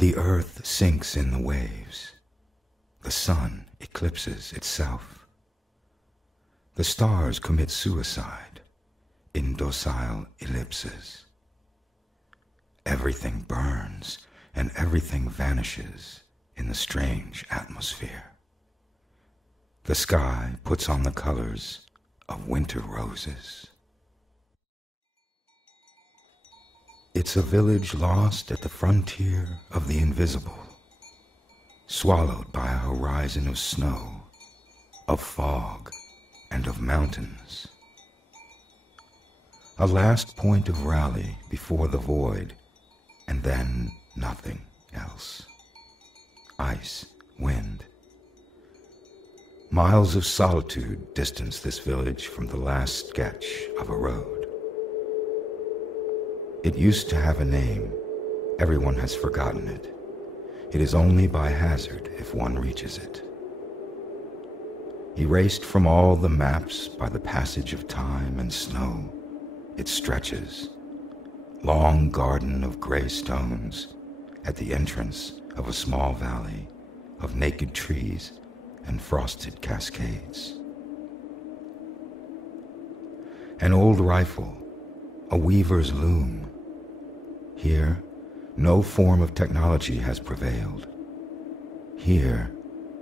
The earth sinks in the waves. The sun eclipses itself. The stars commit suicide in docile ellipses. Everything burns and everything vanishes in the strange atmosphere. The sky puts on the colors of winter roses. It's a village lost at the frontier of the invisible, swallowed by a horizon of snow, of fog, and of mountains. A last point of rally before the void, and then nothing else. Ice, wind. Miles of solitude distance this village from the last sketch of a road. It used to have a name. Everyone has forgotten it. It is only by hazard if one reaches it. Erased from all the maps by the passage of time and snow, it stretches, long garden of gray stones, at the entrance of a small valley of naked trees and frosted cascades. An old rifle, a weaver's loom. Here, no form of technology has prevailed. Here,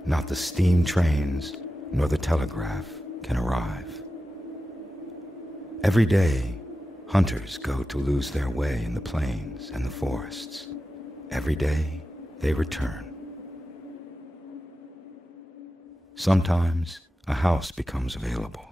not the steam trains nor the telegraph can arrive. Every day, hunters go to lose their way in the plains and the forests. Every day, they return. Sometimes, a house becomes available.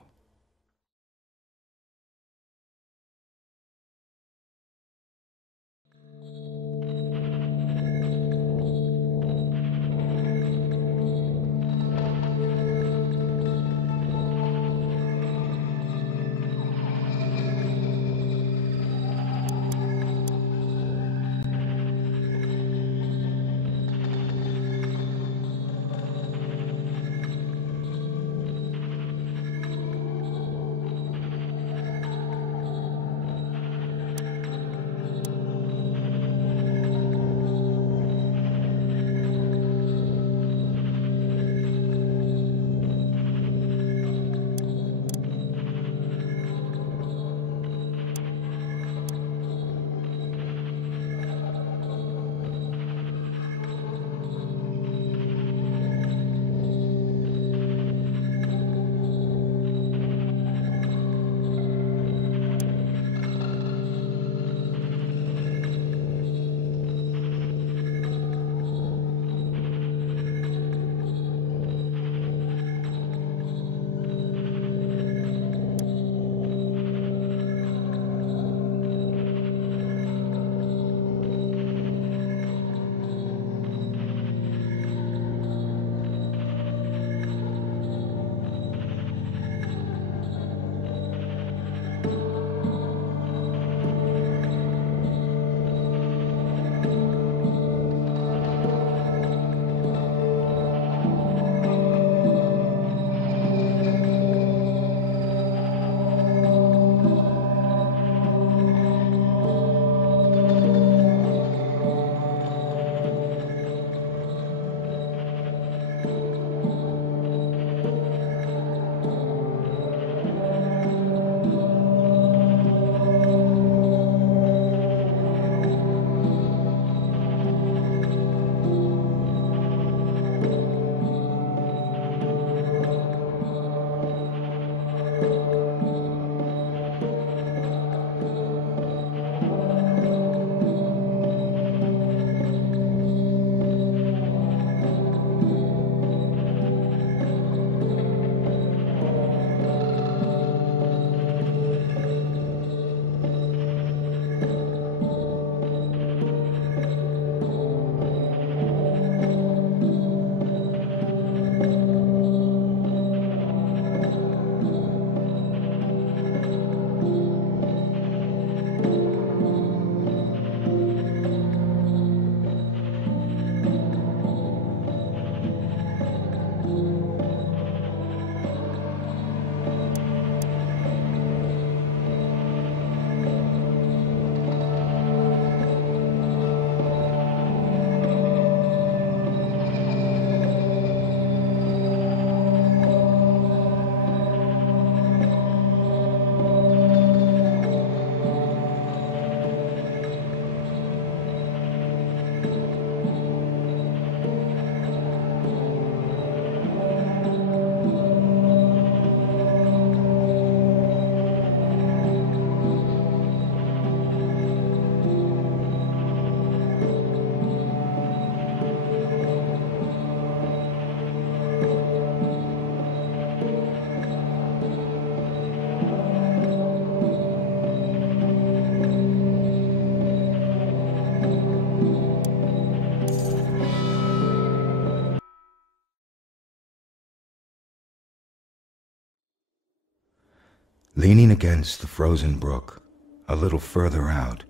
Leaning against the frozen brook, a little further out,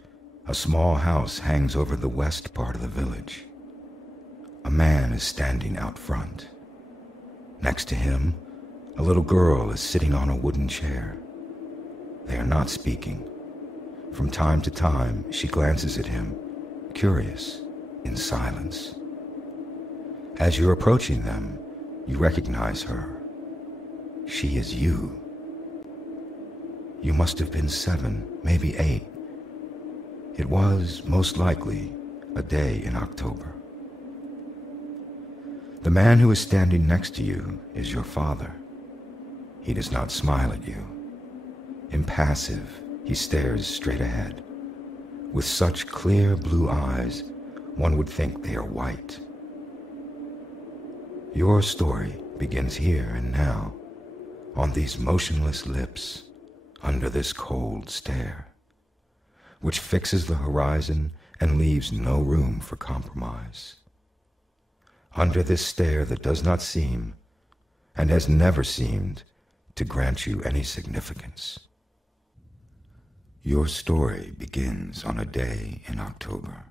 a small house hangs over the west part of the village. A man is standing out front. Next to him, a little girl is sitting on a wooden chair. They are not speaking. From time to time, she glances at him, curious, in silence. As you're approaching them, you recognize her. She is you. You must have been 7, maybe 8. It was, most likely, a day in October. The man who is standing next to you is your father. He does not smile at you. Impassive, he stares straight ahead. With such clear blue eyes, one would think they are white. Your story begins here and now, on these motionless lips, under this cold stare, which fixes the horizon and leaves no room for compromise. Under this stare that does not seem, and has never seemed, to grant you any significance. Your story begins on a day in October.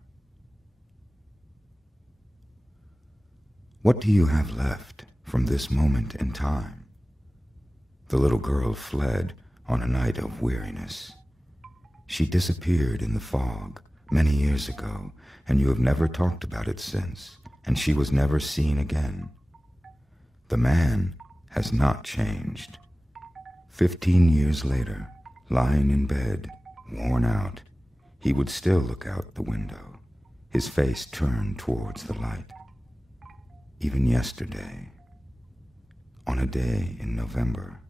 What do you have left from this moment in time? The little girl fled on a night of weariness. She disappeared in the fog many years ago, and you have never talked about it since, and she was never seen again. The man has not changed. 15 years later, lying in bed, worn out, he would still look out the window, his face turned towards the light. Even yesterday, on a day in November.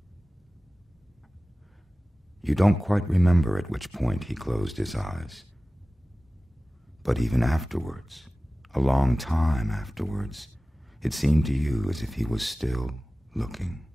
You don't quite remember at which point he closed his eyes. But even afterwards, a long time afterwards, it seemed to you as if he was still looking.